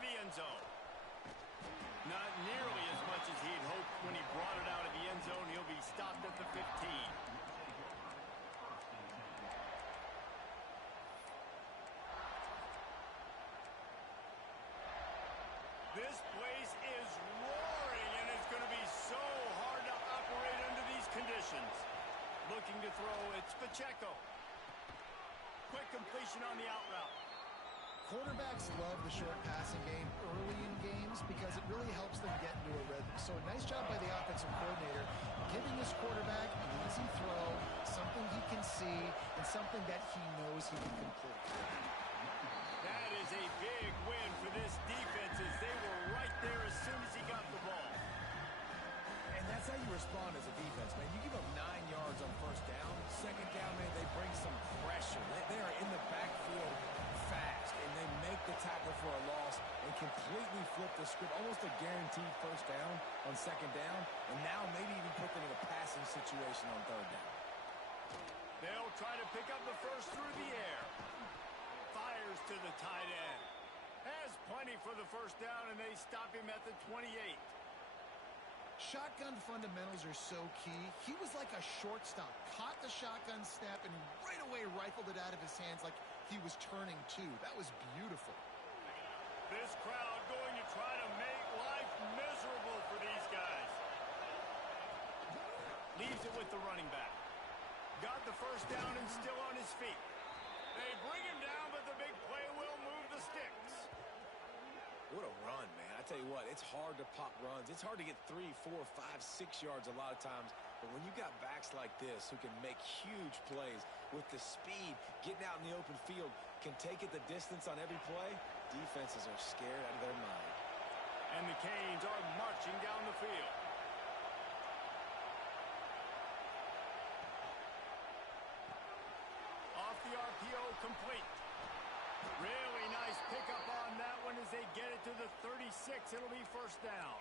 of the end zone. Not nearly as much as he'd hoped when he brought it out of the end zone. He'll be stopped at the 15. This place is roaring, and it's going to be so hard to operate under these conditions. Looking to throw, it's Pacheco. Quick completion on the out route. Quarterbacks love the short passing game early in games because it really helps them get into a rhythm. So a nice job by the offensive coordinator giving his quarterback an easy throw, something he can see, and something that he knows he can complete. That is a big win for this defense as they were right there as soon as he got the ball. And that's how you respond as a defense, man. You give up 9 yards on first down. Second down, man, they bring some pressure. They are in the backfield fast, and they make the tackle for a loss and completely flip the script. Almost a guaranteed first down on second down, and now maybe even put them in a passing situation on third down. They'll try to pick up the first through the air. Fires to the tight end. Has plenty for the first down, and they stop him at the 28. Shotgun fundamentals are so key. He was like a shortstop, caught the shotgun snap, and right away rifled it out of his hands like he was turning two. That was beautiful. This crowd going to try to make life miserable for these guys. Leaves it with the running back. Got the first down and still on his feet. They bring him down, but the big play will move the sticks. What a run, man. I tell you what, it's hard to pop runs. It's hard to get 3, 4, 5, 6 yards a lot of times. But when you got backs like this who can make huge plays with the speed, getting out in the open field, can take it the distance on every play, defenses are scared out of their mind. And the Canes are marching down the field. Off the RPO, complete. Really nice pickup on that one as they get it to the 36. It'll be first down.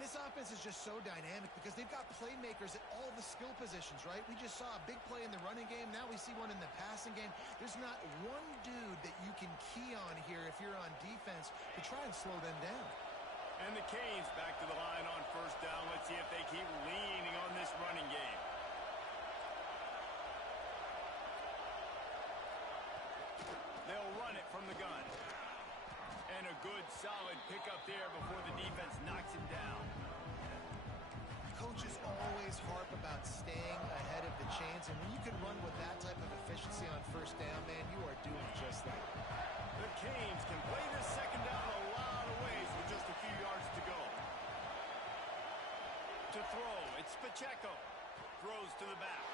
This offense is just so dynamic because they've got playmakers at all the skill positions, right? We just saw a big play in the running game. Now we see one in the passing game. There's not one dude that you can key on here if you're on defense to try and slow them down. And the Canes back to the line on first down. Let's see if they keep leaning on this running game. They'll run it from the gun. And a good, solid pickup there before the defense knocks him down. Coaches always harp about staying ahead of the chains, and when you can run with that type of efficiency on first down, man, you are doing just that. The Canes can play this second down a lot of ways with just a few yards to go. To throw, it's Pacheco. Throws to the back.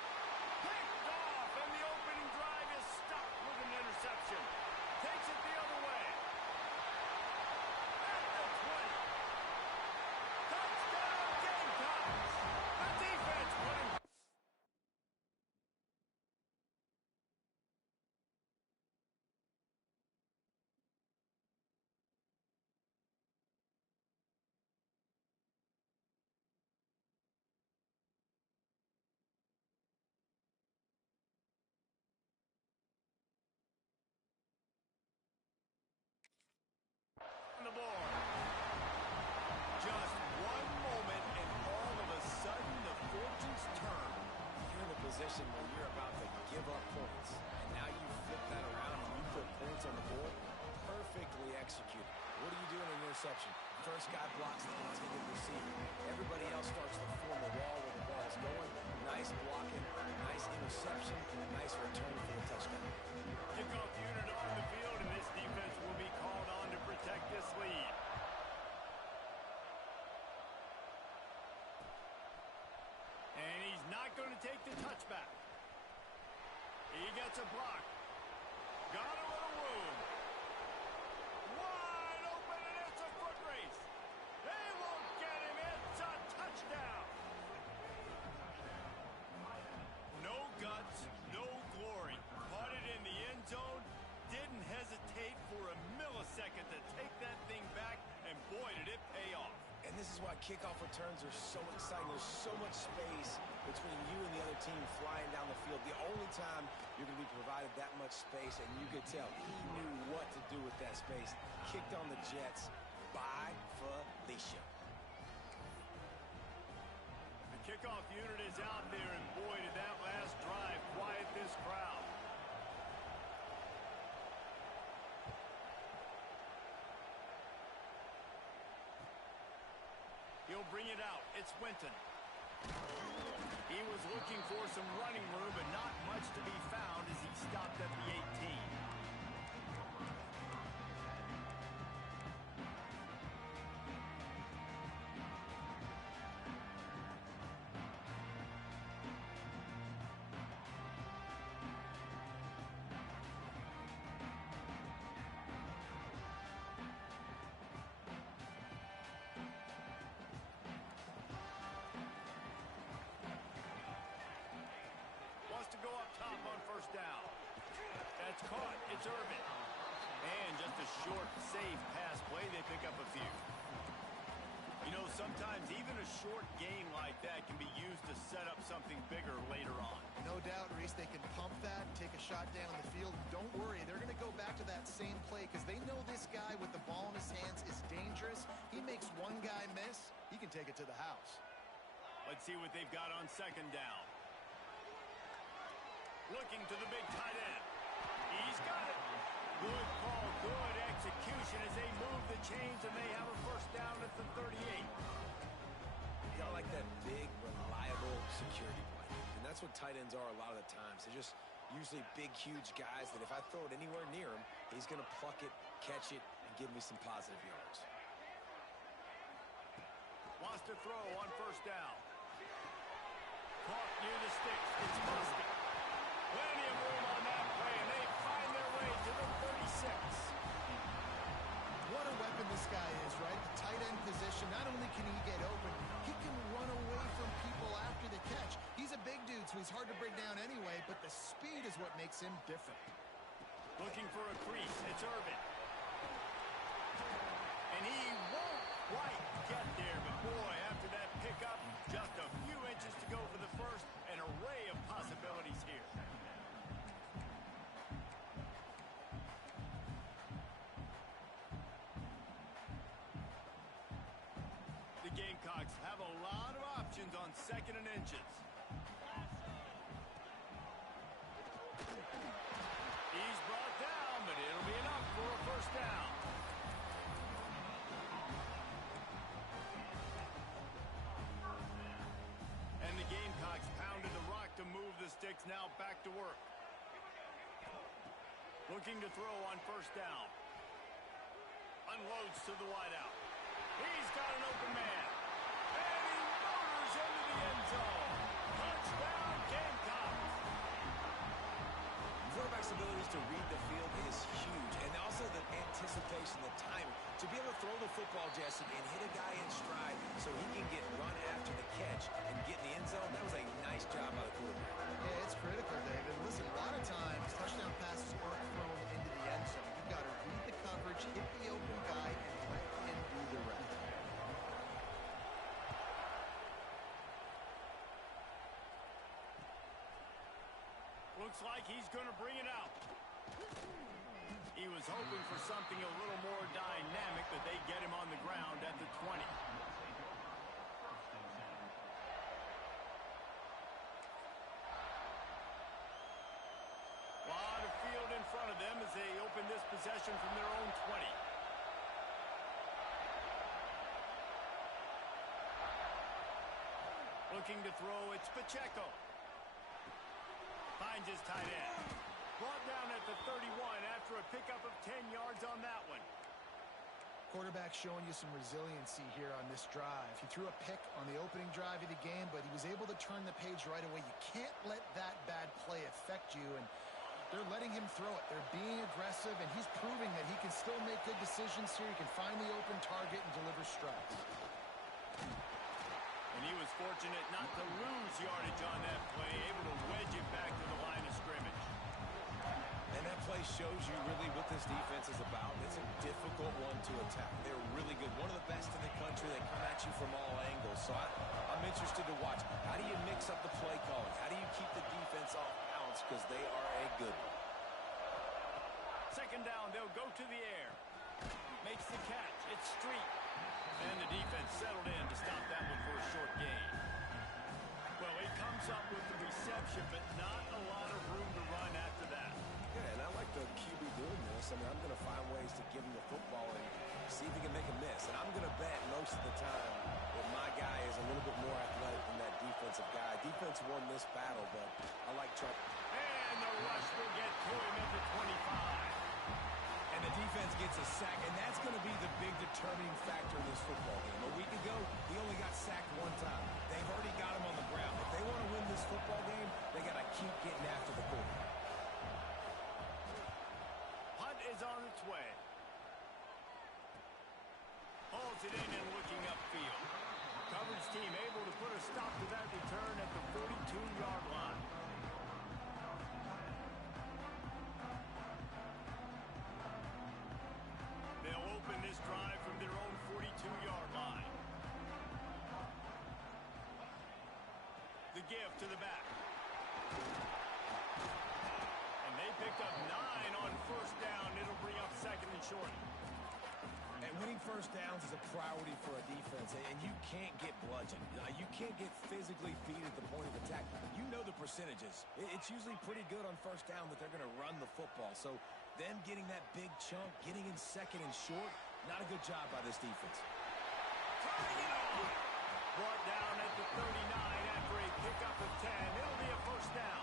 Picked off, and the opening drive is stopped with an interception. Takes it the other way. At the 20. Touchdown, Gamecocks! The defense putting... on the board. Just one moment, and all of a sudden, the fortunes turn. You're in a position where you're about to give up points, and now you flip that around and you put points on the board. Perfectly executed. What are you doing in interception? First guy blocks the intended receiver. Everybody else starts to form a wall where the ball's going. Nice blocking, nice interception, nice return for the touchdown. Kickoff unit on the field, and this defense will be called on to protect this lead. And he's not going to take the touchback. He gets a block. Got a little room. Wide open, and it's a foot race. They won't get him. It's a touchdown. No guts, no glory. Caught it in the end zone. Didn't hesitate for a millisecond to take that thing back, and boy, did it pay off. And this is why kickoff returns are so exciting. There's so much space between you and the other team flying down the field. The only time you're going to be provided that much space, and you could tell he knew what to do with that space. Kicked on the Jets by Felicia. The kickoff unit is out there, and boy, did that last drive quiet this crowd. He'll bring it out. It's Winton. He was looking for some running room, but not much to be found as he stopped at the 18. To go up top on first down. That's caught. It's Irvin. And just a short, safe pass play. They pick up a few. You know, sometimes even a short gain like that can be used to set up something bigger later on. No doubt, Reese, they can pump that, take a shot down the field. Don't worry, they're going to go back to that same play because they know this guy with the ball in his hands is dangerous. He makes one guy miss, he can take it to the house. Let's see what they've got on second down. Looking to the big tight end. He's got it. Good call, good execution as they move the chains and they have a first down at the 38. You got like that big, reliable security blanket. And that's what tight ends are a lot of the times. They're just usually big, huge guys that if I throw it anywhere near him, he's going to pluck it, catch it, and give me some positive yards. Wants to throw on first down. Caught near the sticks. It's Muskie. Plenty of room on that play, and they find their way to the 36. What a weapon this guy is, right? The tight end position, not only can he get open, he can run away from people after the catch. He's a big dude, so he's hard to bring down anyway, but the speed is what makes him different. Looking for a crease. It's Irvin. And he won't quite get there, but boy, after that pickup, just a few inches to go for the first. An array of possibilities here. The Gamecocks have a lot of options on second and inches. He's brought down, but it'll be enough for a first down. And the Gamecocks pounded the rock to move the sticks, now back to work. Looking to throw on first down. Unloads to the wideout. He's got an open man. And he motors into the end zone. Touchdown, Gamecocks. Quarterback's abilities to read the field is huge. And also the anticipation, the timing. To be able to throw the football, Jesse, and hit a guy in stride so he can get run after the catch and get in the end zone, that was a nice job by the quarterback. Yeah, it's critical, David. Listen, a lot of times, touchdown passes aren't thrown into the end zone. You've got to read the coverage, hit the open guy, and let him do the rest. Looks like he's going to bring it out. He was hoping for something a little more dynamic, but they get him on the ground at the 20. Lot of field in front of them as they open this possession from their own 20. Looking to throw, it's Pacheco. Finds his tight end. Brought down at the 31 after a pickup of 10 yards on that one. Quarterback showing you some resiliency here on this drive. He threw a pick on the opening drive of the game, but he was able to turn the page right away. You can't let that bad play affect you, and they're letting him throw it. They're being aggressive, and he's proving that he can still make good decisions here. He can find the open target and deliver strikes. And he was fortunate not to lose yardage on that play, able to wedge it back to the line of scrimmage. And that play shows you really what this defense is about. It's a difficult one to attack. They're really good. One of the best in the country. They come at you from all angles. So I'm interested to watch. How do you mix up the play calling? How do you keep the defense off balance? Because they are a good one. Second down, they'll go to the air. Makes the catch. It's Street. And the defense settled in to stop that one for a short gain. Well, he comes up with the reception, but not a lot of room to run after that. Yeah, and I like the QB doing this. I mean, I'm going to find ways to give him the football and see if he can make a miss. And I'm going to bet most of the time that my guy is a little bit more athletic than that defensive guy. Defense won this battle, but I like Trump. And the rush will get to him at the 25. And the defense gets a sack, and that's going to be the big determining factor in this football game. A week ago, he only got sacked one time. They've already got him on the ground. If they want to win this football game, they got to keep getting after the quarterback. Punt is on its way. Holds it in and looking upfield. Coverage team able to put a stop to that return at the 42-yard line. They'll open this drive from their own 42-yard line. The give to the back. And they picked up 9 on first down. It'll bring up second and short. And winning first downs is a priority for a defense, and you can't get bludgeoned. You can't get physically beat at the point of attack. You know the percentages. It's usually pretty good on first down that they're going to run the football. So them getting that big chunk, getting in second and short, not a good job by this defense. Turning it on. Brought down at the 39 after a pickup of 10. It'll be a first down.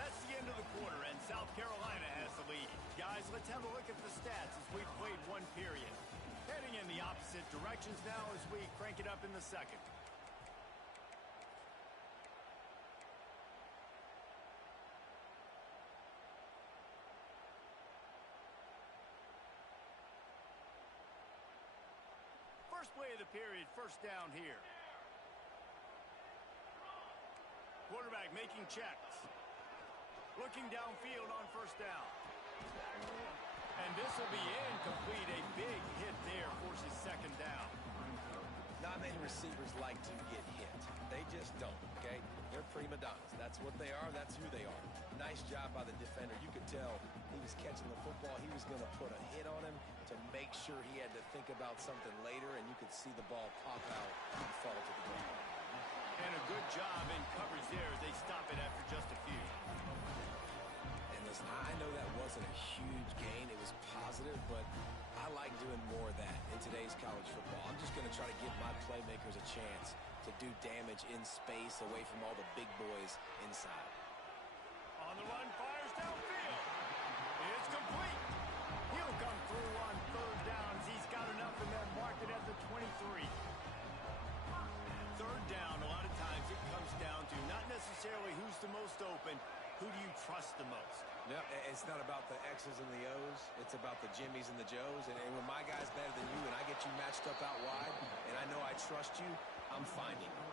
That's the end of the quarter, and South Carolina has the lead. Guys, let's have a look at the stats as we've played one period. Heading in the opposite directions now as we crank it up in the second. First play of the period, first down here. Quarterback making checks. Looking downfield on first down. And this will be incomplete. A big hit there forces second down. Not many receivers like to get hit. They just don't, okay? They're prima donnas. That's what they are. That's who they are. Nice job by the defender. You could tell he was catching the football. He was going to put a hit on him to make sure he had to think about something later, and you could see the ball pop out and fall to the ground. And a good job in coverage there as they stop it after just a few. And listen, I know that wasn't a huge gain. It was positive, but I like doing more of that in today's college football. I'm just going to try to give my playmakers a chance to do damage in space away from all the big boys inside. On the run, fires downfield. It's complete. He'll come through on third downs. He's got enough in there, marked it at the 23. Third down, a lot of times it comes down to not necessarily who's the most open, who do you trust the most? No, it's not about the X's and the O's. It's about the Jimmies and the Joes. And when my guy's better than you and I get you matched up out wide and I know I trust you, I'm finding you.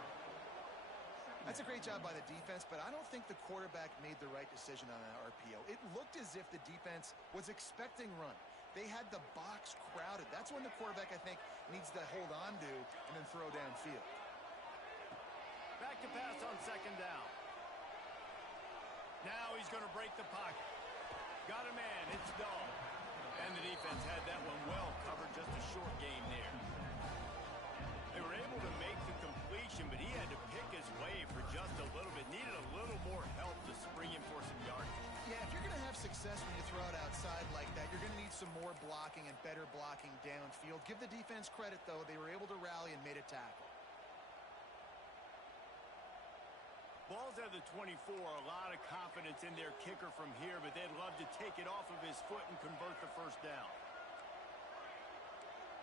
That's a great job by the defense, but I don't think the quarterback made the right decision on that RPO. It looked as if the defense was expecting run. They had the box crowded. That's when the quarterback, I think, needs to hold on to and then throw downfield. Back to pass on second down. Now he's going to break the pocket. Got a man. It's Dahl. And the defense had that one well covered. Just a short game there. They were able to make the completion, but he had to pick his way for just a little bit. Needed a little more help to spring him for some yardage. Yeah, if you're going to have success when you throw it outside like that, you're going to need some more blocking and better blocking downfield. Give the defense credit, though. They were able to rally and made a tackle. Ball's at the 24. A lot of confidence in their kicker from here, but they'd love to take it off of his foot and convert the first down.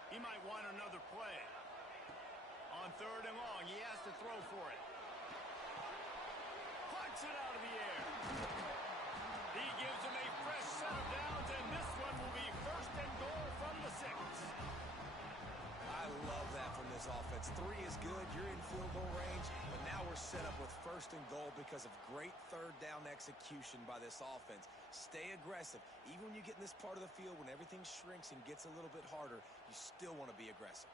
He might want another play. On third and long, he has to throw for it. Plucks it out of the air. He gives him a fresh set of downs, and this one will be first and goal first and goal because of great third down execution by this offense. Stay aggressive. Even when you get in this part of the field, when everything shrinks and gets a little bit harder, you still want to be aggressive.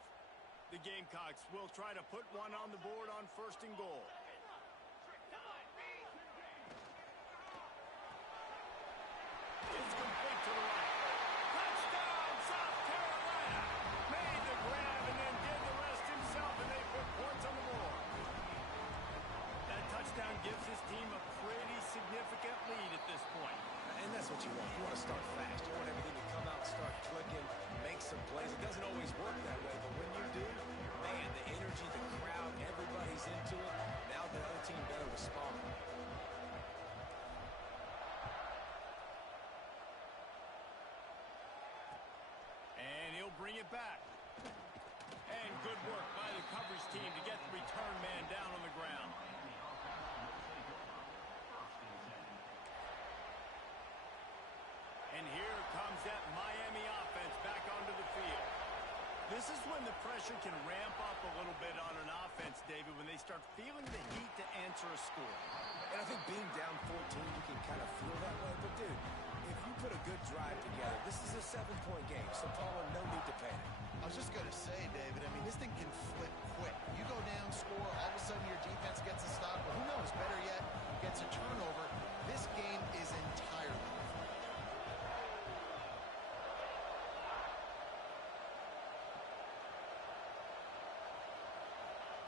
The Gamecocks will try to put one on the board on first and goal. It's complete to the right. Touchdown, South Carolina! Made the grab and then did the rest himself, and they put points on the board. That touchdown gives his team a pretty significant lead at this point. And that's what you want. You want to start fast. You want everything to come out, start clicking, make some plays. It doesn't always work that way, but when you do, man, the energy, the crowd, everybody's into it. Now the other team better respond. And he'll bring it back. And good work by the coverage team to get the return man down on the ground. And here comes that Miami offense back onto the field. This is when the pressure can ramp up a little bit on an offense, David, when they start feeling the heat to answer a score. And I think being down 14, you can kind of feel that way. But, dude, if you put a good drive together, this is a 7-point game, so Paula, no need to panic. I was just going to say, David, I mean, this thing can flip quick. You go down, score, all of a sudden your defense gets a stop, or who knows, better yet, gets a turnover. This game is entirely different.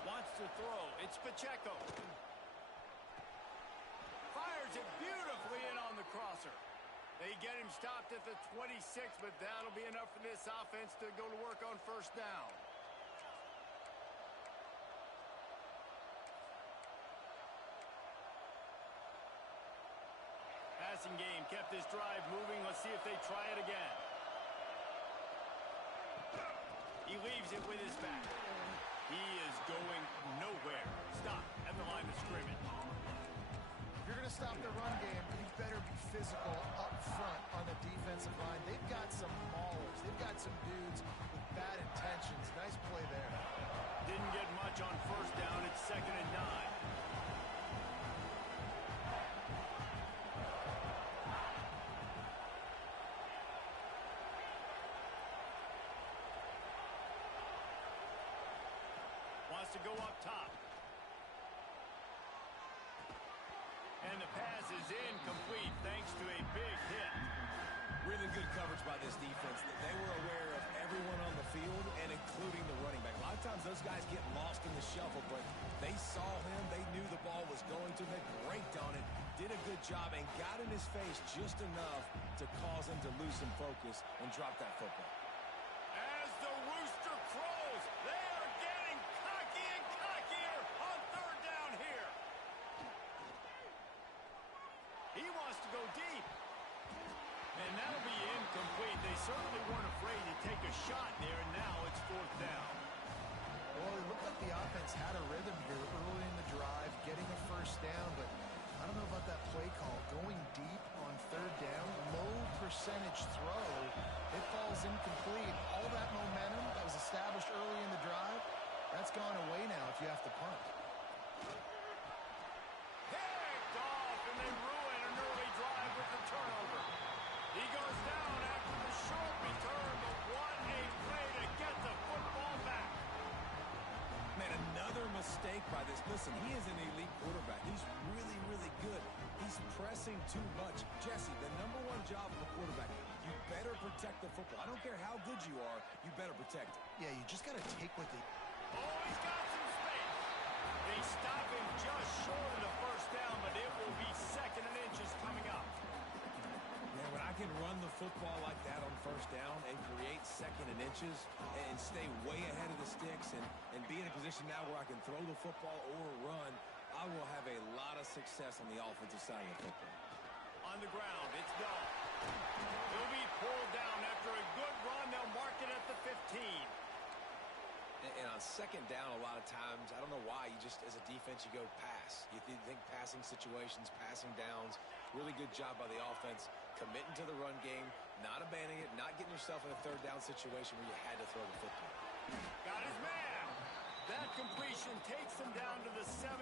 Wants to throw. It's Pacheco. Fires it beautifully in on the crosser. They get him stopped at the 26, but that'll be enough for this offense to go to work on first down. Passing game kept this drive moving. Let's see if they try it again. He leaves it with his back. He is going nowhere. Stop at the line of scrimmage. If you're going to stop the run game, you better be physical up front on the defensive line. They've got some maulers. They've got some dudes with bad intentions. Nice play there. Didn't get much on first down. It's 2nd and 9. Wants to go up top. And the pass is incomplete thanks to a big hit. Really good coverage by this defense. They were aware of everyone on the field and including the running back. A lot of times those guys get lost in the shuffle, but they saw him. They knew the ball was going to. They braked on it, did a good job, and got in his face just enough to cause him to lose some focus and drop that football. As the rooster crows, they are getting cocky and cockier on third down here. He wants to go deep. And that'll be incomplete. They certainly weren't afraid to take a shot there, and now it's 4th down. Well, it looked like the offense had a rhythm here early in the drive, getting a first down, but I don't know about that play call. Going deep on third down, low percentage throw, it falls incomplete. All that momentum that was established early in the drive, that's gone away now if you have to punt. Picked off, and they ruin an early drive with the turnover. He goes down after the short return, but what a play to get the football back. Man, another mistake by this. Listen, he is an elite quarterback. He's really, really good. He's pressing too much. Jesse, the number one job of a quarterback, you better protect the football. I don't care how good you are, you better protect it. Yeah, you just got to take what they... Oh, he's got some space. They stop him just short of the first down, but it will be 2nd and inches coming up. Yeah, when I can run the football like that on first down and create 2nd and inches and stay way ahead of the sticks and be in a position now where I can throw the football or run, I will have a lot of success on the offensive side of the football. On the ground, it's Dahl. He'll be pulled down after a good run. They'll mark it at the 15. And on 2nd down, a lot of times, I don't know why, you just, as a defense, you go pass. You think passing situations, passing downs. Really good job by the offense, committing to the run game, not abandoning it, not getting yourself in a 3rd down situation where you had to throw the football. Got his man. That completion takes them down to the 7.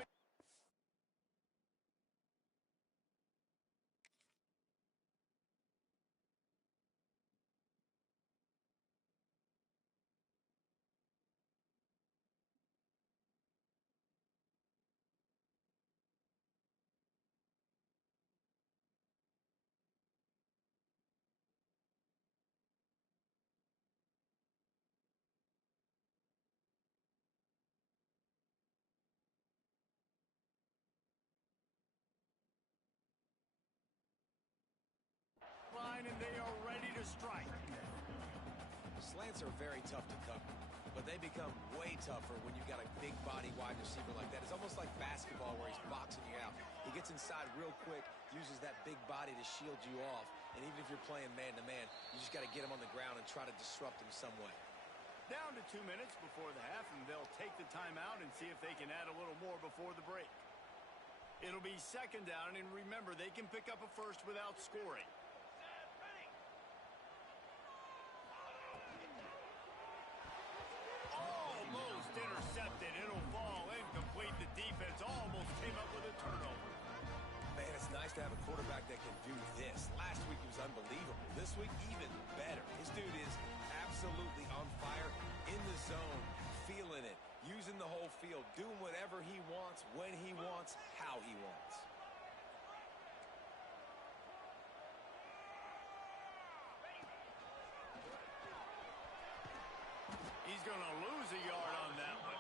strike. Slants are very tough to cover, but they become way tougher when you've got a big body wide receiver like that. It's almost like basketball where he's boxing you out. He gets inside real quick, uses that big body to shield you off, and even if you're playing man-to-man, you just got to get him on the ground and try to disrupt him some way. Down to 2 minutes before the half, and they'll take the timeout and see if they can add a little more before the break. It'll be second down, and remember, they can pick up a first without scoring. Almost intercepted. It'll fall incomplete. The defense almost came up with a turnover. Man, it's nice to have a quarterback that can do this. Last week he was unbelievable. This week, even better. This dude is absolutely on fire, in the zone, feeling it, using the whole field, doing whatever he wants, when he wants, how he wants. He's going to lose a yard on that one.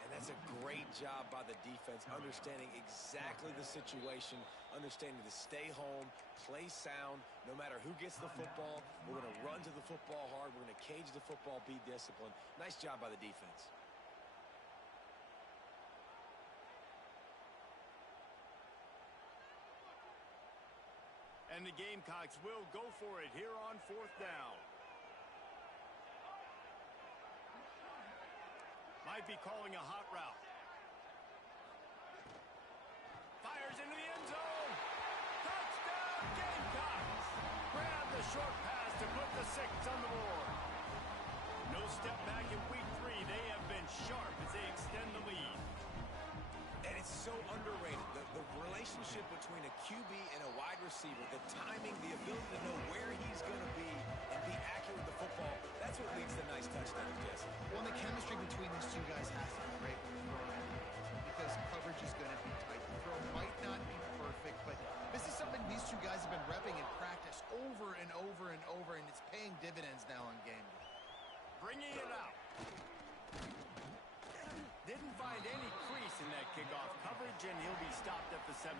And that's a great job by the defense, understanding exactly the situation, understanding to stay home, play sound, no matter who gets the football. We're going to run to the football hard. We're going to cage the football, be disciplined. Nice job by the defense. And the Gamecocks will go for it here on fourth down. Might be calling a hot route. Fires into the end zone. Touchdown, Gamecocks! Grab the short pass to put the 6 on the board. No step back in week 3. They have been sharp as they extend the lead. And it's so underrated. The relationship between a QB and a wide receiver, the timing, the ability to know where he's going to be and be accurate with the football, that's what leads to nice touchdowns, Jesse. Well, the chemistry between these two guys has to be great because coverage is going to be tight. The throw might not be perfect, but this is something these two guys have been repping in practice over and over and over, and it's paying dividends now on game day. Bringing it out. Didn't find any crease in that kickoff coverage, and he'll be stopped at the 17.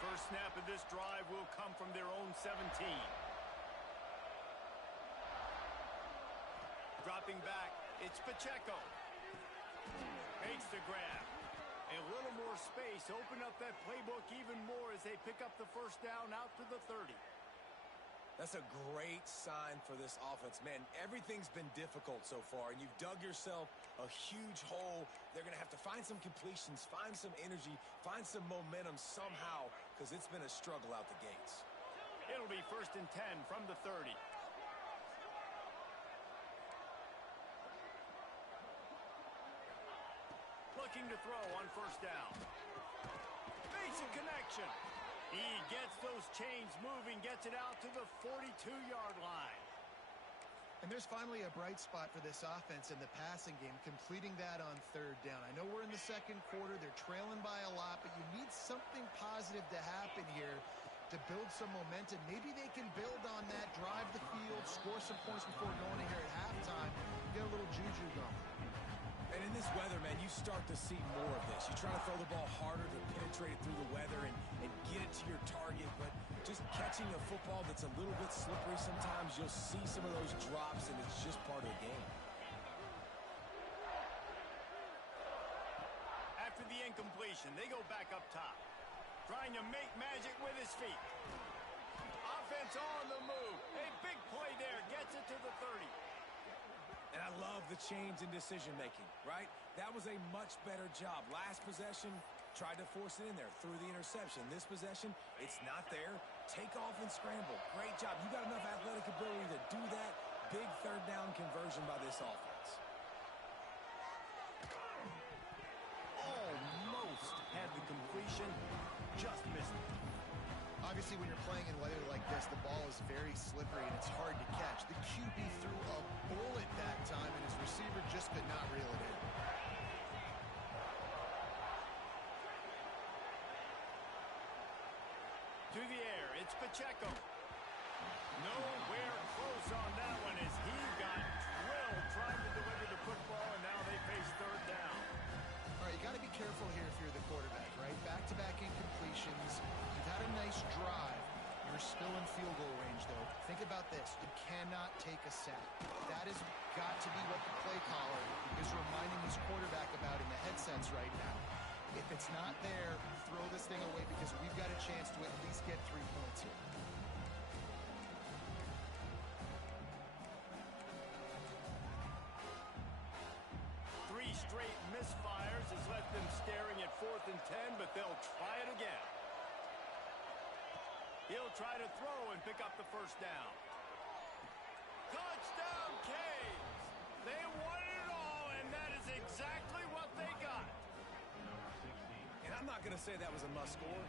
First snap of this drive will come from their own 17. Dropping back, it's Pacheco. Makes the grab. A little more space, open up that playbook even more as they pick up the first down out to the 30. That's a great sign for this offense. Man, everything's been difficult so far, and you've dug yourself a huge hole. They're going to have to find some completions, find some energy, find some momentum somehow, because it's been a struggle out the gates. It'll be 1st and 10 from the 30. Looking to throw on first down. Basic connection. He gets those chains moving, gets it out to the 42-yard line. And there's finally a bright spot for this offense in the passing game, completing that on 3rd down. I know we're in the 2nd quarter. They're trailing by a lot, but you need something positive to happen here to build some momentum. Maybe they can build on that, drive the field, score some points before going in here at halftime, get a little juju going. And in this weather, man, you start to see more of this. You try to throw the ball harder to penetrate it through the weather and get it to your target, but just catching a football that's a little bit slippery sometimes, you'll see some of those drops, and it's just part of the game. After the incompletion, they go back up top, trying to make magic with his feet. Offense on the move. A big play there, gets it to the 30. And I love the change in decision-making, right? That was a much better job. Last possession, tried to force it in there, threw the interception. This possession, it's not there. Take off and scramble. Great job. You got enough athletic ability to do that. Big 3rd down conversion by this offense. Almost had the completion, just missed it. Obviously, when you're playing in weather like this, the ball is very slippery and it's hard to catch. The QB threw a bullet that time, and his receiver just could not reel it in. To the air, it's Pacheco. Nowhere close on that one as he got drilled trying to deliver the football, and now they face 3rd down. All right, you got to be careful here if you're the quarterback, right? Back-to-back incompletions. You've had a nice drive. You're still in field goal range, though. Think about this. You cannot take a sack. That has got to be what the play caller is reminding his quarterback about in the headsets right now. If it's not there, throw this thing away because we've got a chance to at least get 3 points here. Three straight misfires has left them staring at 4th and 10, but they'll try it again. He'll try to throw and pick up the first down. Touchdown, Canes! They won it all, and that is exactly what they got. And I'm not going to say that was a must-score,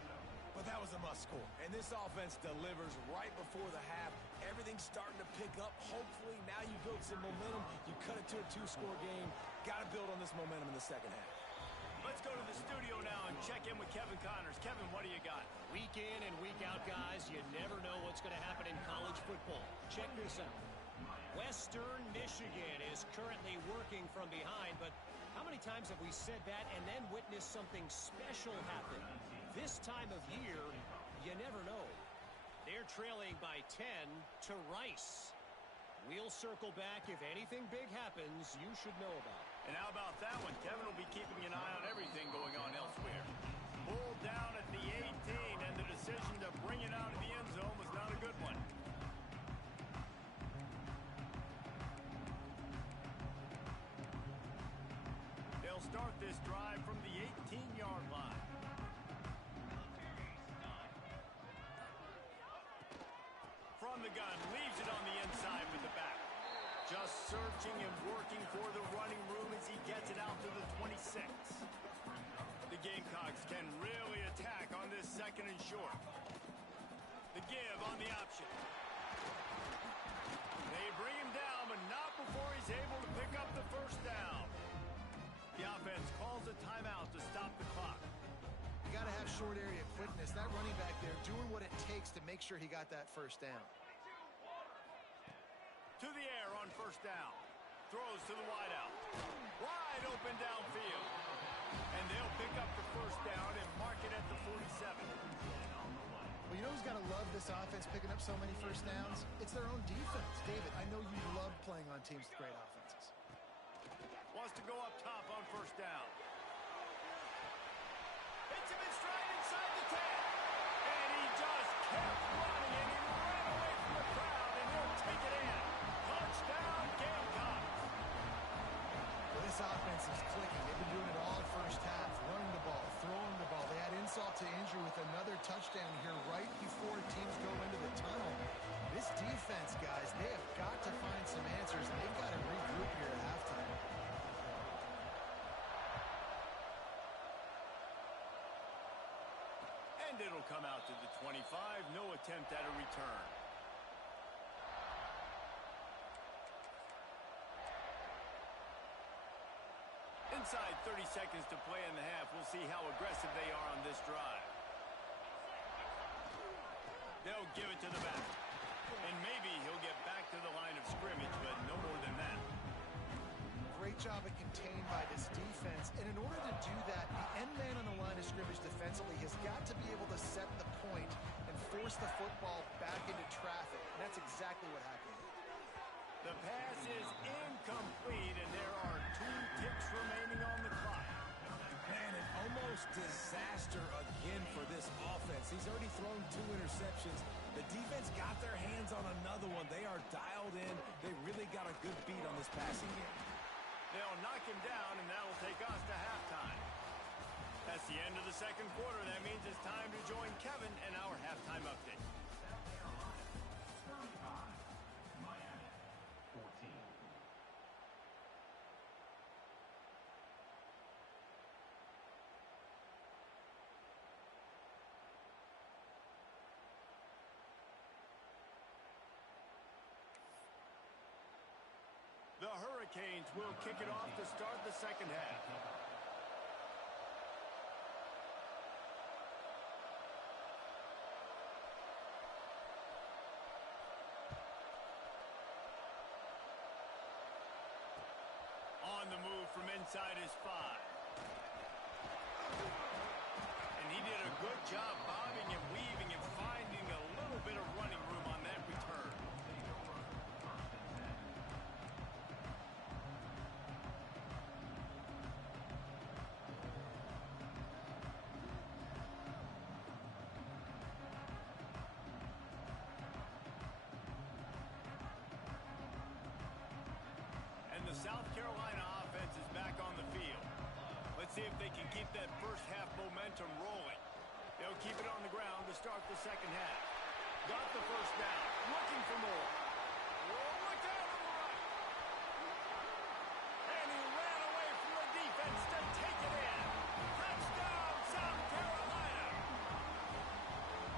but that was a must-score. And this offense delivers right before the half. Everything's starting to pick up. Hopefully, now you build some momentum. You cut it to a 2-score game. Got to build on this momentum in the second half. Let's go to the studio now and check in with Kevin Connors. Kevin, what do you got? Week in and week out, guys, you never know what's going to happen in college football. Check this out. Western Michigan is currently working from behind, but how many times have we said that and then witnessed something special happen? This time of year, you never know. They're trailing by 10 to Rice. We'll circle back. If anything big happens, you should know about it. And how about that one? Kevin will be keeping an eye on everything going on elsewhere. Pulled down at the 18, and the decision to bring it out of the end zone was not a good one. They'll start this drive from the 18-yard line. From the gun, leaves it on the inside with the back. Just searching and working for the running room as he gets it out to the 26. The Gamecocks can really attack on this 2nd and short. The give on the option. They bring him down, but not before he's able to pick up the first down. The offense calls a timeout to stop the clock. You got to have short area quickness. That running back there doing what it takes to make sure he got that first down. To the air on first down. Throws to the wideout. Wide open downfield. And they'll pick up the first down and mark it at the 47. Well, you know who's got to love this offense picking up so many first downs? It's their own defense. David, I know you love playing on teams with great offenses. Wants to go up top on first down. Hits him in stride inside the 10. And he just kept running, and he ran away from the crowd, and he'll take it in. Touchdown, Gamecocks. Well, this offense is clicking. They've been doing it all first half. Running the ball, throwing the ball. They had insult to injury with another touchdown here right before teams go into the tunnel. This defense, guys, they have got to find some answers, and they've got to regroup here at halftime. And it'll come out to the 25. No attempt at a return. Inside 30 seconds to play in the half. We'll see how aggressive they are on this drive. They'll give it to the back. And maybe he'll get back to the line of scrimmage, but no more than that. Great job at contained by this defense. And in order to do that, the end man on the line of scrimmage defensively has got to be able to set the point and force the football back into traffic. And that's exactly what happened. The pass is incomplete, and there are 2 ticks remaining on the clock. Man, an almost disaster again for this offense. He's already thrown 2 interceptions. The defense got their hands on another one. They are dialed in. They really got a good beat on this passing game. They'll knock him down, and that'll take us to halftime. That's the end of the 2nd quarter. That means it's time to join Kevin and our halftime update. The Hurricanes will kick it off to start the 2nd half. On the move from inside is 5. job bobbing and weaving and finding a little bit of running room on that return. And the South Carolina offense is back on the field. Let's see if they can keep that first half momentum rolling. They'll keep it on the ground to start the second half. Got the first down. Looking for more. Look out on the right. And he ran away from the defense to take it in. Touchdown, South Carolina.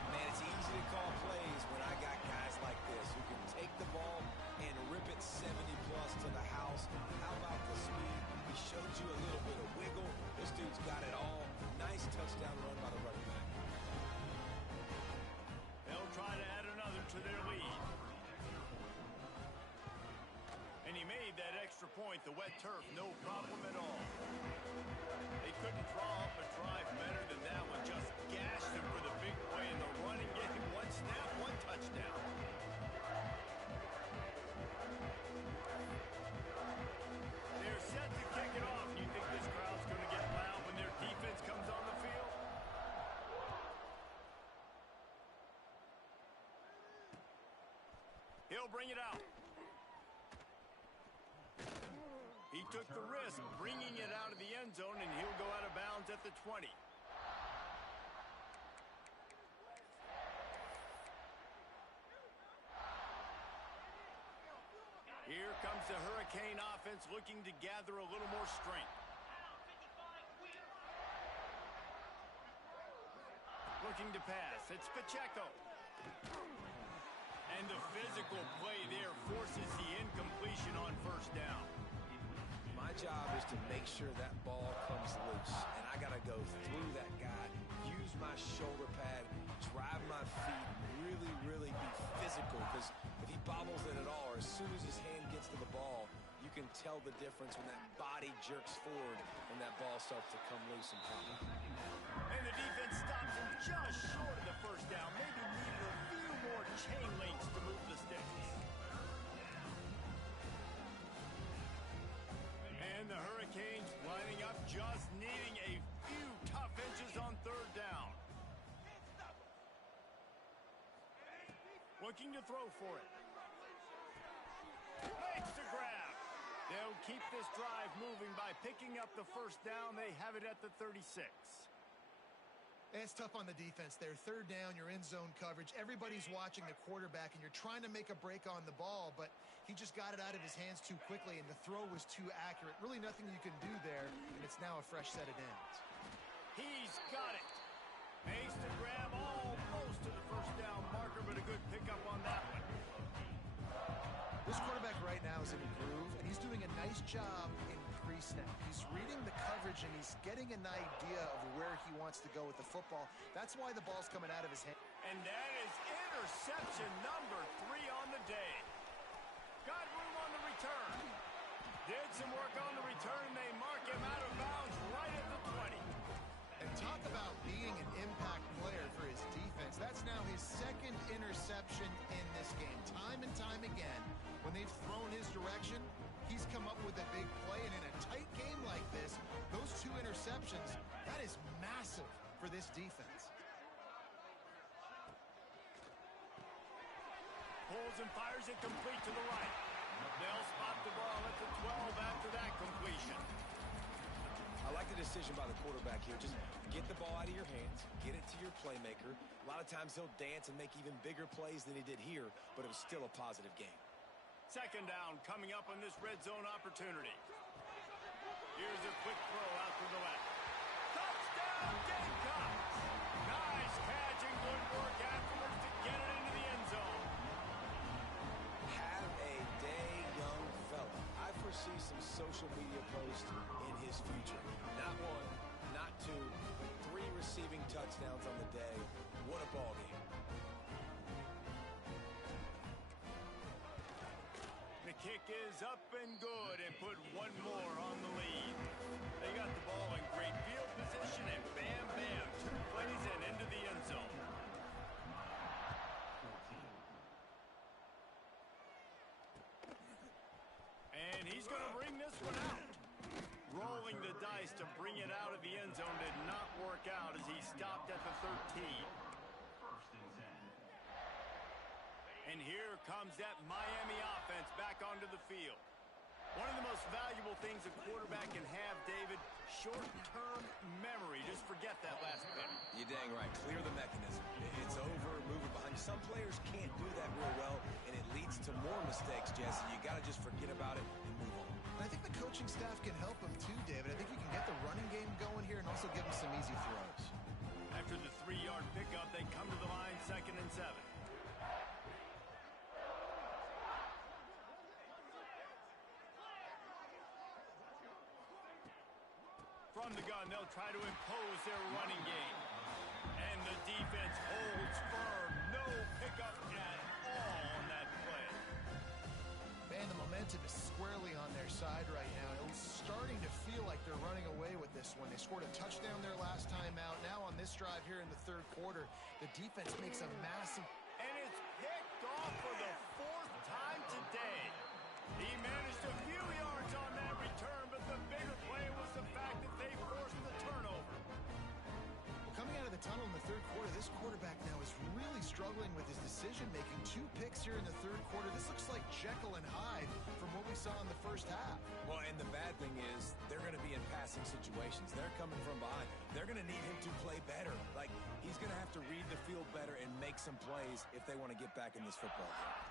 Man, it's easy to call plays when I got guys like this who can take the ball and rip it 70-plus to the house. How about the speed? He showed you a little bit of wiggle. This dude's got it all. Nice touchdown run by the running back. They'll try to add another to their lead. And he made that extra point, the wet turf, no problem at all. They couldn't draw up a drive better than that one. Just gashed him for the big play in the running game. One snap, one touchdown. They're set to kick it off. You think this crowd's going to get loud when their defense comes on the field? He'll bring it out. He took the risk, bringing it out of the end zone, and he'll go out of bounds at the 20. Here comes the Hurricane offense looking to gather a little more strength. Looking to pass. It's Pacheco. And the physical play there forces the incompletion on first down. My job is to make sure that ball comes loose, and I got to go through that guy, use my shoulder pad, drive my feet, really be physical, because if he bobbles it at all, or as soon as his hand gets to the ball, you can tell the difference when that body jerks forward and that ball starts to come loose and pop. And the defense stops him just short of the first down. Maybe needed a few more chain links to move the sticks. And the Hurricanes lining up, just needing a few tough inches on third down. Looking to throw for it. Makes the grab. They'll keep this drive moving by picking up the first down. They have it at the 36. It's tough on the defense there. Third down, you're in zone coverage. Everybody's watching the quarterback, and you're trying to make a break on the ball, but he just got it out of his hands too quickly, and the throw was too accurate. Really nothing you can do there, and it's now a fresh set of downs. He's got it. Makes the grab almost to the first down marker, but a good pickup on that one. This quarterback right now is in a groove, and he's doing a nice job in pre-snap. He's reading the coverage, and he's getting an idea of where he wants to go with the football. That's why the ball's coming out of his hand. And that is interception number 3 on the day. Got room on the return. Did some work on the return. They mark him out of bounds right at the 20. And talk about being an impact player for his defense. That's now his second interception in this game. Time and time again, when they've thrown his direction, he's come up with a big play. And in a tight game like this, those 2 interceptions, that is massive for this defense. Pulls and fires it complete to the right. They'll spot the ball at the 12 after that completion. I like the decision by the quarterback here. Just get the ball out of your hands, get it to your playmaker. A lot of times he'll dance and make even bigger plays than he did here, but it was still a positive game. Second down coming up on this red zone opportunity. Here's a quick throw out to the left. Touchdown, Gamecocks! Nice catch and good work afterwards to get it into the end zone. Have a day, young fella. I foresee some social media posts in his future. Not 1, not 2, but 3 receiving touchdowns on the day. What a ball game. The kick is up and good and put one more on the lead. They got the ball in great field position and bam, bam, 2 plays and into the rolling the dice to bring it out of the end zone did not work out as he stopped at the 13. And here comes that Miami offense back onto the field. One of the most valuable things a quarterback can have, David, short-term memory. Just forget that last bit. You're dang right. Clear the mechanism. It's over, move it behind. Some players can't do that real well, and it leads to more mistakes, Jesse. You got to just forget about it and move on. I think the coaching staff can help him too, David. I think you can get the running game going here and also give him some easy throws. After the 3-yard pickup, they come to the line, 2nd and 7. From the gun, they'll try to impose their running game. And the defense holds firm. No pickup at all on that play. Man, the momentum is squarely on their side right now. It's starting to feel like they're running away with this one. They scored a touchdown their last time out. Now on this drive here in the 3rd quarter, the defense makes a massive... And it's picked off for the 4th time today. He managed a few yards on that return, but the bigger play was the fact that they forced the turnover. Well, coming out of the tunnel in the 3rd quarter, this quarterback now is really struggling with his decision-making. 2 picks here in the 3rd quarter. This looks like Jekyll and Hyde from what we saw in the 1st half. Well, and the bad thing is they're going to be in passing situations. They're coming from behind. They're going to need him to play better. Like, he's going to have to read the field better and make some plays if they want to get back in this football game.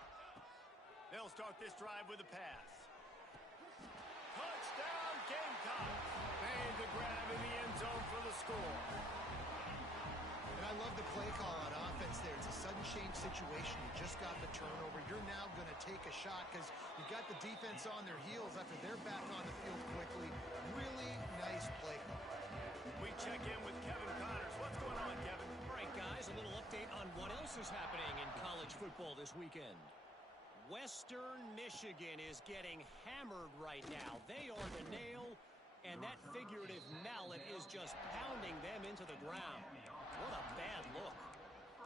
They'll start this drive with a pass. Touchdown, Gamecocks. Made the grab in the end zone for the score. And I love the play call on offense there. It's a sudden change situation. You just got the turnover. You're now going to take a shot because you got the defense on their heels after they're back on the field quickly. Really nice play call. We check in with Kevin Connors. What's going on, Kevin? All right, guys, a little update on what else is happening in college football this weekend. Western Michigan is getting hammered right now. They are the nail, and that figurative mallet is just pounding them into the ground. What a bad look.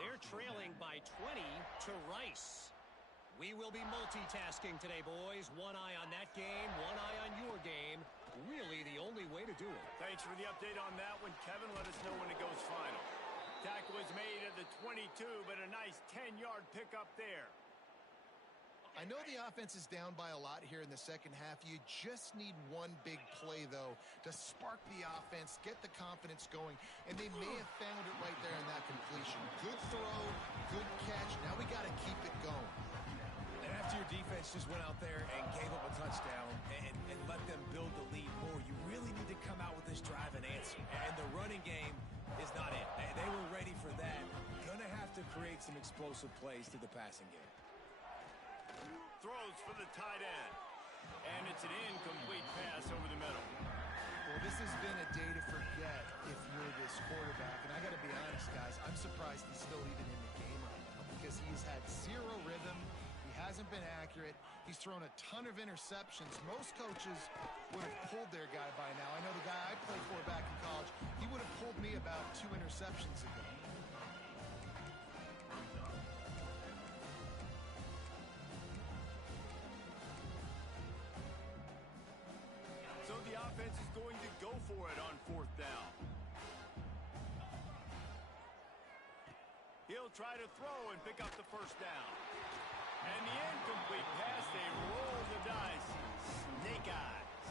They're trailing by 20 to Rice. We will be multitasking today, boys. One eye on that game, one eye on your game. Really the only way to do it. Thanks for the update on that one, Kevin. Let us know when it goes final. Tackle was made at the 22, but a nice 10-yard pickup there. I know the offense is down by a lot here in the 2nd half. You just need one big play, though, to spark the offense, get the confidence going, and they may have found it right there in that completion. Good throw, good catch. Now we got to keep it going. And after your defense just went out there and gave up a touchdown and let them build the lead more, you really need to come out with this drive and answer. And the running game is not it. They were ready for that. Gonna have to create some explosive plays to the passing game. Throws for the tight end. And it's an incomplete pass over the middle. Well, this has been a day to forget if you're this quarterback. And I got to be honest, guys, I'm surprised he's still even in the game right now because he's had 0 rhythm. He hasn't been accurate. He's thrown a ton of interceptions. Most coaches would have pulled their guy by now. I know the guy I played for back in college, he would have pulled me about 2 interceptions ago. So the offense is going to go for it on 4th down. He'll try to throw and pick up the 1st down. And the incomplete pass, they roll the dice. Snake eyes.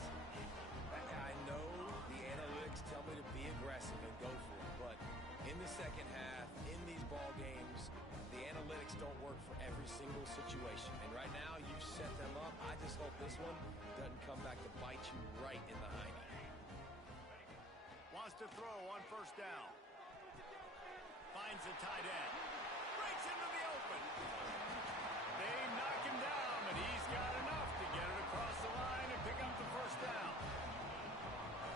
I know the analytics tell me to be aggressive and go for it, but in the 2nd half, in these ball games, the analytics don't work for every single situation. And right now, you've set them up. I just hope this one doesn't come back to bite you right in the hiney. Wants to throw on 1st down. Finds the tight end. Breaks into the open. They knock him down, but he's got enough to get it across the line and pick up the 1st down.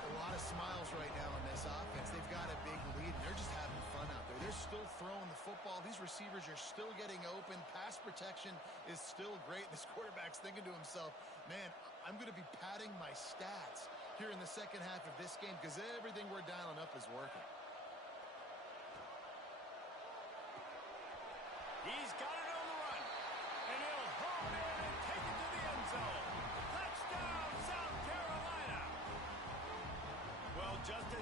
A lot of smiles right now on this offense. They've got a big lead, and they're just having fun out there. They're still throwing the football. These receivers are still getting open. Pass protection is still great. This quarterback's thinking to himself, man, I'm going to be padding my stats here in the 2nd half of this game because everything we're dialing up is working. He's got it on the run, and he'll hone in and take it to the end zone. Touchdown, South Carolina!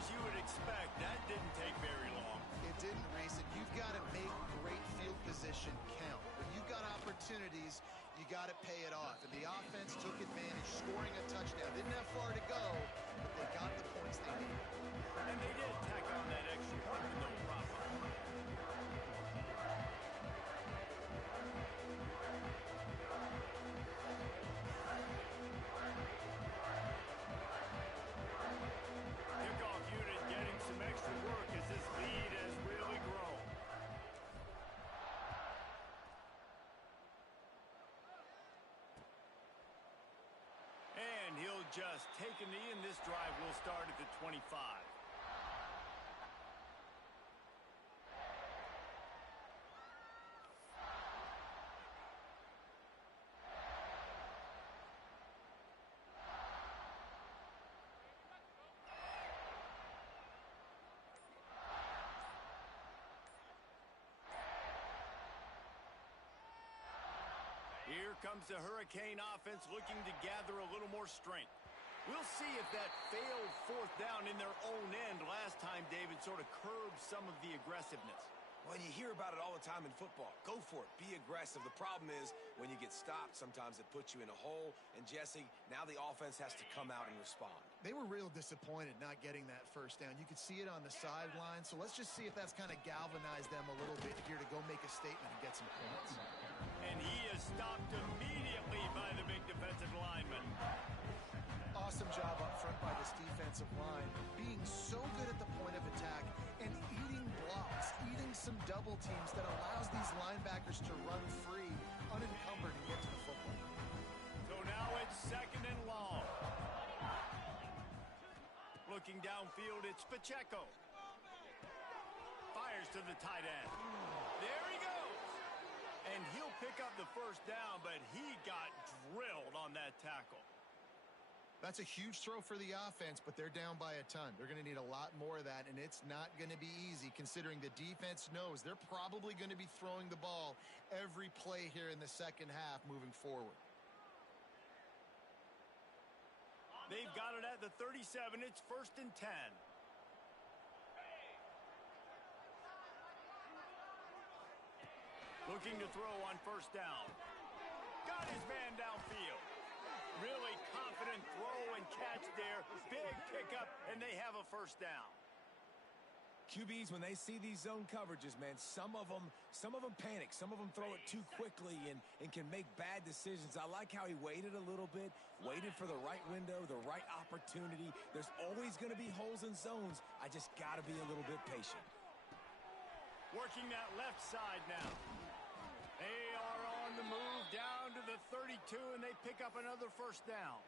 as you would expect, that didn't take very long. It didn't, Reese, and you've got to make great field position count. When you've got opportunities, you got to pay it off. And the offense took advantage, scoring a touchdown. Didn't have far to go, but they got the points they needed. And they did tack on that extra point with no problem. Kickoff unit getting some extra work as this lead has really grown. And he'll just take a knee, and this drive will start at the 25. Here comes the Hurricane offense looking to gather a little more strength. We'll see if that failed fourth down in their own end last time, David, sort of curbed some of the aggressiveness. Well, you hear about it all the time in football. Go for it. Be aggressive. The problem is when you get stopped, sometimes it puts you in a hole. And, Jesse, now the offense has to come out and respond. They were real disappointed not getting that first down. You could see it on the sideline. So let's just see if that's kind of galvanized them a little bit here to go make a statement and get some points. And he is stopped immediately by the big defensive lineman. Awesome job up front by this defensive line, being so good at the point of attack and eating blocks, eating some double teams that allows these linebackers to run free, unencumbered, and get to the football. So now it's second and long. Looking downfield, it's Pacheco. Fires to the tight end. There he goes. And he'll pick up the first down, but he got drilled on that tackle. That's a huge throw for the offense, but they're down by a ton. They're going to need a lot more of that, and it's not going to be easy considering the defense knows they're probably going to be throwing the ball every play here in the second half moving forward. They've got it at the 37. It's first and 10. Looking to throw on first down. Got his man downfield. Really confident throw and catch there. Big pickup, and they have a first down. QBs, when they see these zone coverages, man, some of them panic. Some of them throw it too quickly and can make bad decisions. I like how he waited a little bit, waited for the right window, the right opportunity. There's always going to be holes in zones. I just got to be a little bit patient. Working that left side now. They are on the move down to the 32, and they pick up another first down.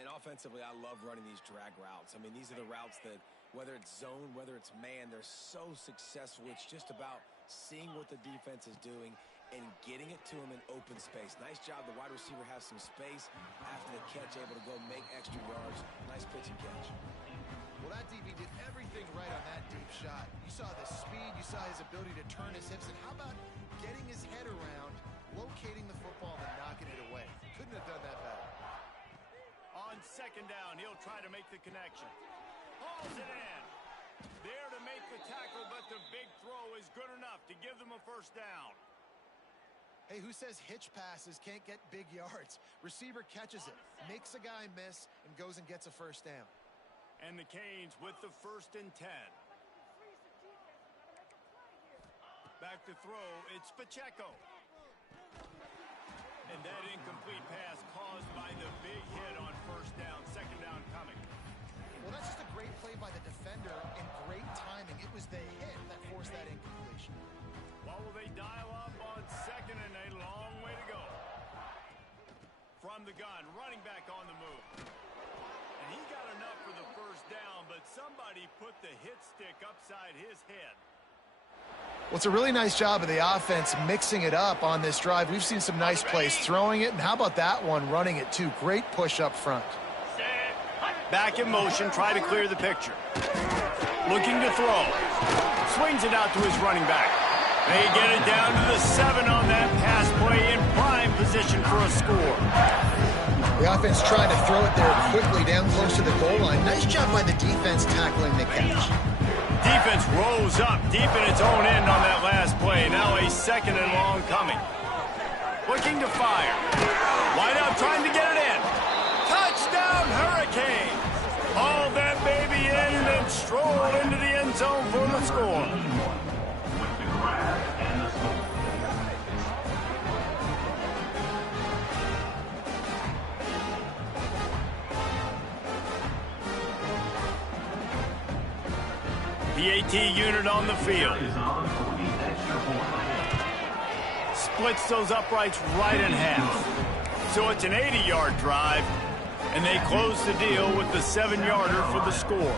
And offensively, I love running these drag routes. I mean, these are the routes that, whether it's zone, whether it's man, they're so successful. It's just about seeing what the defense is doing and getting it to them in open space. Nice job. The wide receiver has some space after the catch, able to go make extra yards. Nice pitch and catch. Well, that DB did everything right on that deep shot. You saw the speed, you saw his ability to turn his hips, and how about getting his head around, locating the football, and knocking it away? Couldn't have done that better. On second down, he'll try to make the connection. Hauls it in. There to make the tackle, but the big throw is good enough to give them a first down. Hey, who says hitch passes can't get big yards? Receiver catches it, makes a guy miss, and goes and gets a first down. And the Canes with the first and 10. Back to throw, it's Pacheco. And that incomplete pass caused by the big hit on first down. Second down coming. Well, that's just a great play by the defender and great timing. It was the hit that forced that incompletion. What will they dial up on second, and a long way to go. From the gun, running back on the move. And he got enough for the first down, but somebody put the hit stick upside his head. Well, it's a really nice job of the offense mixing it up on this drive. We've seen some nice plays throwing it, and how about that one running it too? Great push up front. Back in motion, try to clear the picture. Looking to throw. Swings it out to his running back. They get it down to the 7 on that pass play, in prime position for a score. The offense trying to throw it there quickly down close to the goal line. Nice job by the defense tackling the catch. Defense rolls up deep in its own end on that last play. Now a second and long coming. Looking to fire. Wide out trying to get it in. Touchdown Hurricane. Haul that baby in and stroll into the end zone for the score. The AT unit on the field. Splits those uprights right in half. So it's an 80-yard drive, and they close the deal with the 7-yarder for the score.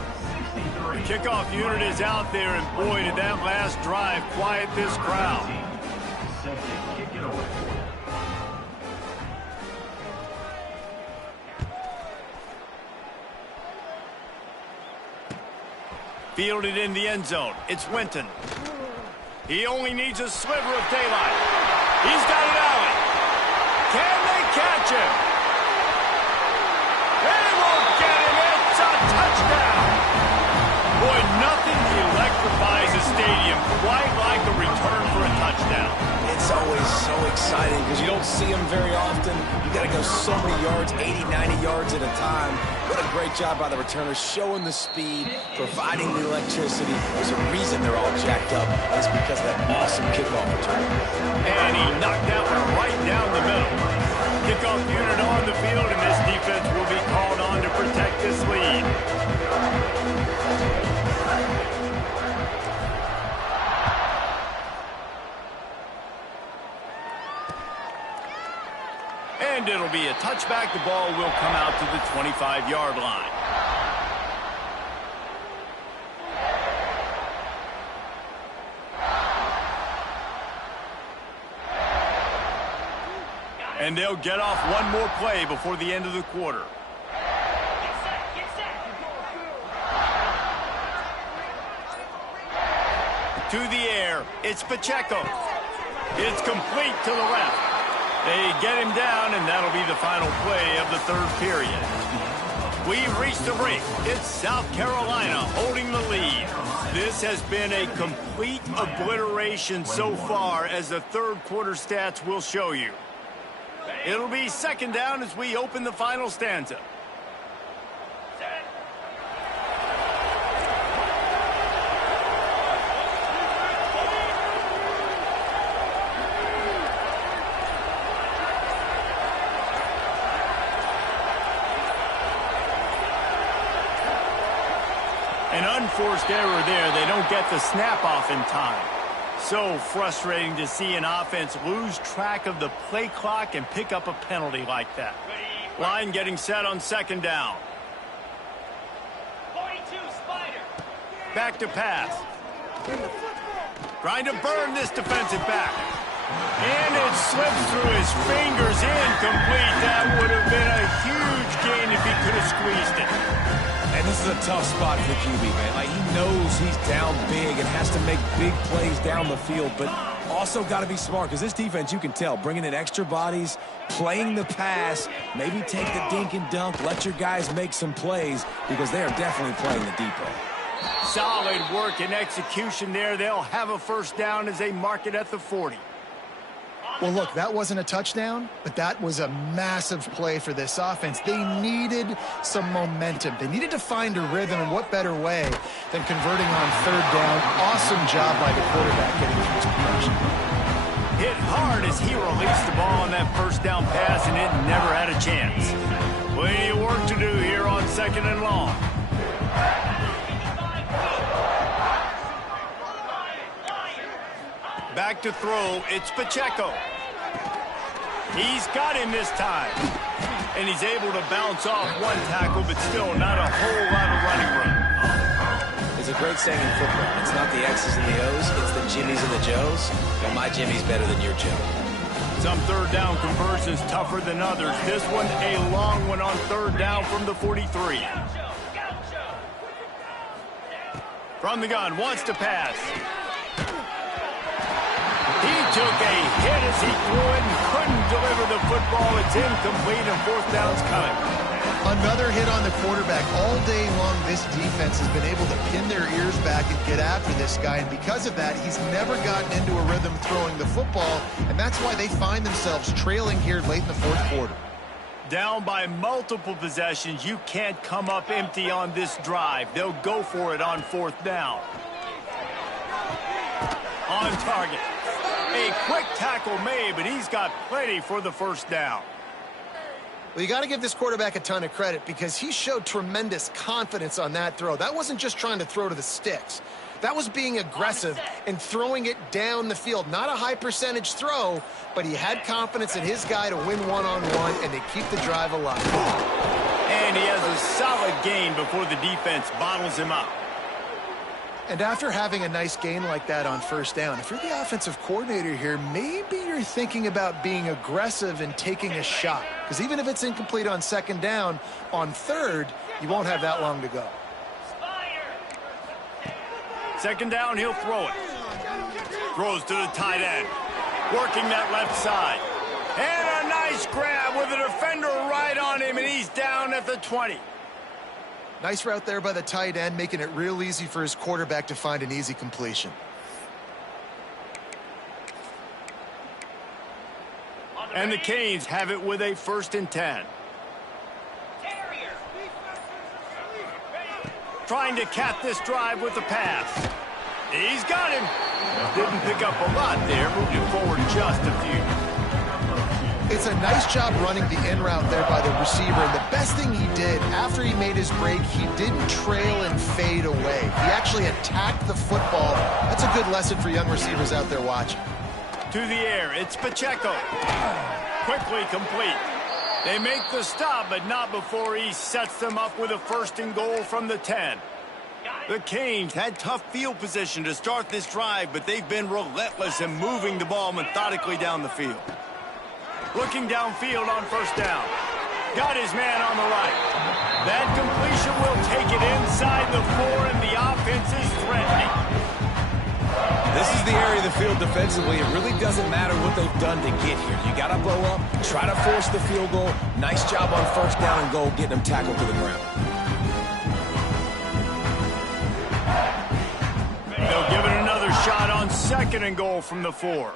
The kickoff unit is out there, and boy, did that last drive quiet this crowd. Fielded in the end zone. It's Winton. He only needs a sliver of daylight. He's got an alley. Can they catch him? They won't get him. It's a touchdown. Boy, nothing electrifies a stadium quite like a return for a touchdown. It's always so exciting because you don't see them very often. You got to go so many yards, 80, 90 yards at a time. What a great job by the returners, showing the speed, providing the electricity. There's a reason they're all jacked up. It's because of that awesome kickoff return. And he knocked that one right down the middle. Kickoff unit on the field, and this defense will be called on to protect this lead. And it'll be a touchback. The ball will come out to the 25-yard line. And they'll get off one more play before the end of the quarter. To the air, it's Pacheco. It's complete to the left. They get him down, and that'll be the final play of the third period. We've reached the break. It's South Carolina holding the lead. This has been a complete obliteration so far, as the third quarter stats will show you. It'll be second down as we open the final stanza. An unforced error there. They don't get the snap off in time. So frustrating to see an offense lose track of the play clock and pick up a penalty like that. Line getting set on second down. 42 Spider. Back to pass. Trying to burn this defensive back. And it slips through his fingers, incomplete. That would have been a huge gain if he could have squeezed it. And this is a tough spot for the QB, man. Like, he knows he's down big and has to make big plays down the field, but also got to be smart, because this defense, you can tell, bringing in extra bodies, playing the pass, maybe take the dink and dunk, let your guys make some plays, because they are definitely playing the deep end. Solid work and execution there. They'll have a first down as they mark it at the 40. Well, look, that wasn't a touchdown, but that was a massive play for this offense. They needed some momentum. They needed to find a rhythm, and what better way than converting on third down. Awesome job by the quarterback getting through his progression. Hit hard as he released the ball on that first down pass, and it never had a chance. Plenty of work to do here on second and long. Back to throw, it's Pacheco. He's got him this time. And he's able to bounce off one tackle, but still not a whole lot of running room. There's a great saying in football. It's not the X's and the O's, it's the Jimmies and the Joes. Well, my Jimmy's better than your Joe. Some third down conversions tougher than others. This one a long one on third down from the 43. From the gun, wants to pass. He took a hit as he threw it and couldn't deliver deliver the football. It's incomplete, and fourth down's coming. Another hit on the quarterback. All day long, this defense has been able to pin their ears back and get after this guy, and because of that, he's never gotten into a rhythm throwing the football, and that's why they find themselves trailing here late in the fourth quarter. Down by multiple possessions, you can't come up empty on this drive. They'll go for it on fourth down. On target. A quick tackle made, but he's got plenty for the first down. Well, you got to give this quarterback a ton of credit because he showed tremendous confidence on that throw. That wasn't just trying to throw to the sticks. That was being aggressive and throwing it down the field. Not a high percentage throw, but he had confidence in his guy to win one-on-one and to keep the drive alive. And he has a solid gain before the defense bottles him up. And after having a nice gain like that on first down, if you're the offensive coordinator here, maybe you're thinking about being aggressive and taking a shot. Because even if it's incomplete on second down, on third, you won't have that long to go. Second down, he'll throw it. Throws to the tight end. Working that left side. And a nice grab with a defender right on him, and he's down at the 20. Nice route there by the tight end, making it real easy for his quarterback to find an easy completion. And the Canes have it with a 1st and 10. Trying to cap this drive with the pass. He's got him. Didn't pick up a lot there, moved it forward just a few. It's a nice job running the in route there by the receiver. And the best thing he did after he made his break, he didn't trail and fade away. He actually attacked the football. That's a good lesson for young receivers out there watching. To the air, it's Pacheco. Quickly complete. They make the stop, but not before he sets them up with a 1st and goal from the 10. The Canes had tough field position to start this drive, but they've been relentless in moving the ball methodically down the field. Looking downfield on first down. Got his man on the right. That completion will take it inside the 4, and the offense is threatening. This is the area of the field defensively. It really doesn't matter what they've done to get here. You got to blow up, try to force the field goal. Nice job on first down and goal, getting them tackled to the ground. They'll give it another shot on 2nd and goal from the 4.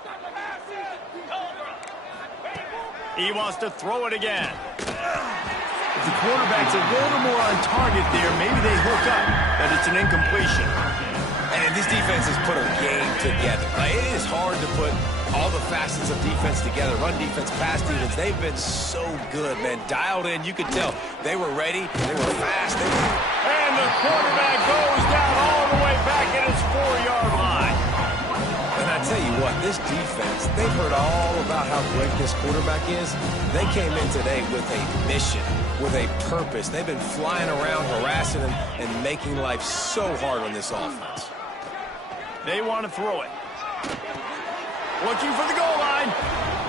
He wants to throw it again. If the quarterback's a little more on target there, maybe they hook up, but it's an incompletion. And this defense has put a game together. It is hard to put all the facets of defense together. Run defense, pass defense. They've been so good, man. Dialed in. You could tell they were ready. They were fast. And the quarterback goes down all the way back at his 4-yard line. And I tell you what, this defense, they've heard all about how great this quarterback is. They came in today with a mission, with a purpose. They've been flying around, harassing him, and making life so hard on this offense. They want to throw it. Looking for the goal line.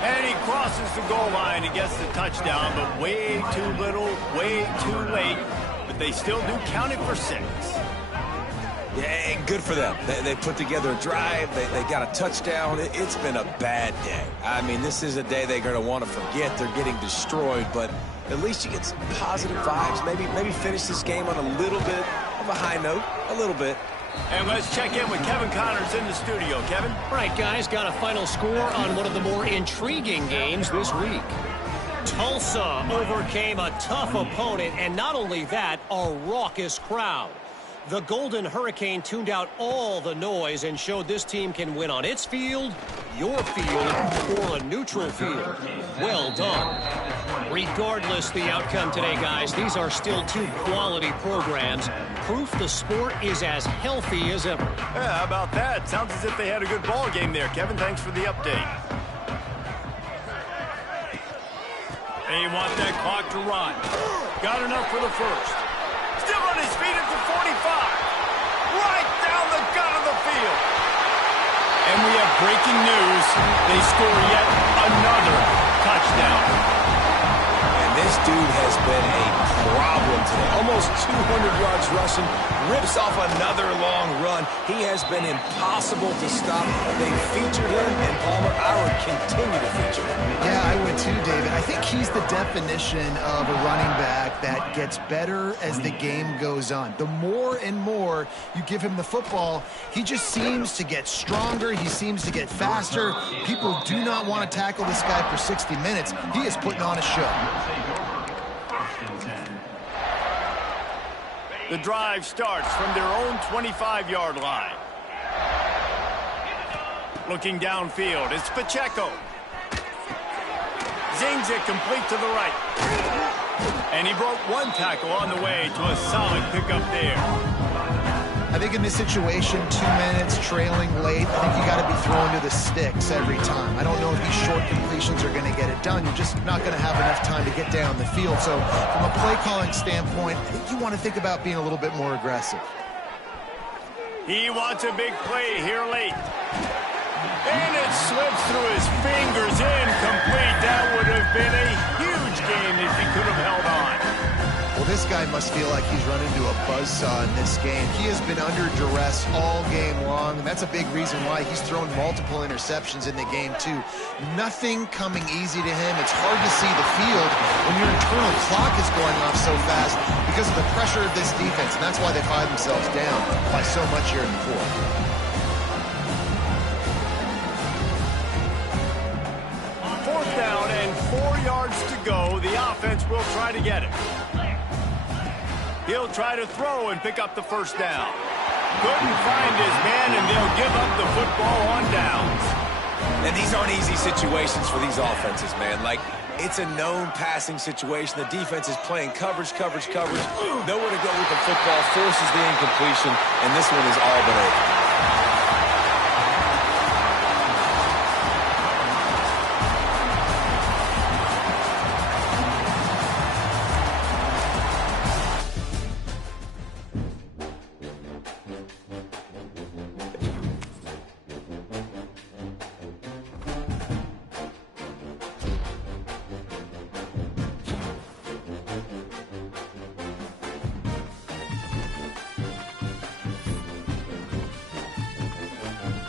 And he crosses the goal line and gets the touchdown, but way too little, way too late. But they still do count it for 6. Yeah, and good for them. They put together a drive. They got a touchdown. It's been a bad day. I mean, this is a day they're going to want to forget. They're getting destroyed, but at least you get some positive vibes. Maybe finish this game on a little bit of a high note, a little bit. And let's check in with Kevin Connors in the studio. Kevin? All right, guys, got a final score on one of the more intriguing games this week. Tulsa overcame a tough opponent, and not only that, a raucous crowd. The Golden Hurricane tuned out all the noise and showed this team can win on its field, your field, or a neutral field. Well done. Regardless the outcome today, guys, these are still 2 quality programs. Proof the sport is as healthy as ever. Yeah, how about that? Sounds as if they had a good ball game there. Kevin, thanks for the update. They want that clock to run. Got enough for the first. Still on his feet at the 45. Right down the gut of the field. And we have breaking news. They score yet another touchdown. And this This dude has been a problem today. Almost 200 yards rushing, rips off another long run. He has been impossible to stop. They featured him, and Palmer, I would continue to feature him. Yeah, I would too, David. I think he's the definition of a running back that gets better as the game goes on. The more and more you give him the football, he just seems to get stronger. He seems to get faster. People do not want to tackle this guy for 60 minutes. He is putting on a show. The drive starts from their own 25-yard line. Looking downfield, it's Pacheco. Zings it complete to the right. And he broke one tackle on the way to a solid pickup there. I think in this situation, 2 minutes, trailing late, I think you got to be throwing to the sticks every time. I don't know if these short completions are going to get it done. You're just not going to have enough time to get down the field. So from a play calling standpoint, I think you want to think about being a little bit more aggressive. He wants a big play here late. And it slips through his fingers, incomplete. That would have been a huge game if he could have held on. Well, this guy must feel like he's run into a buzzsaw in this game. He has been under duress all game long, and that's a big reason why he's thrown multiple interceptions in the game, too. Nothing coming easy to him. It's hard to see the field when your internal clock is going off so fast because of the pressure of this defense, and that's why they find themselves down by so much here in the fourth. Fourth down and 4 yards to go. The offense will try to get it. He'll try to throw and pick up the first down. Couldn't find his man, and they'll give up the football on downs. And these aren't easy situations for these offenses, man. Like, it's a known passing situation. The defense is playing coverage. Nowhere to go with the football, forces the incompletion, and this one is all but over.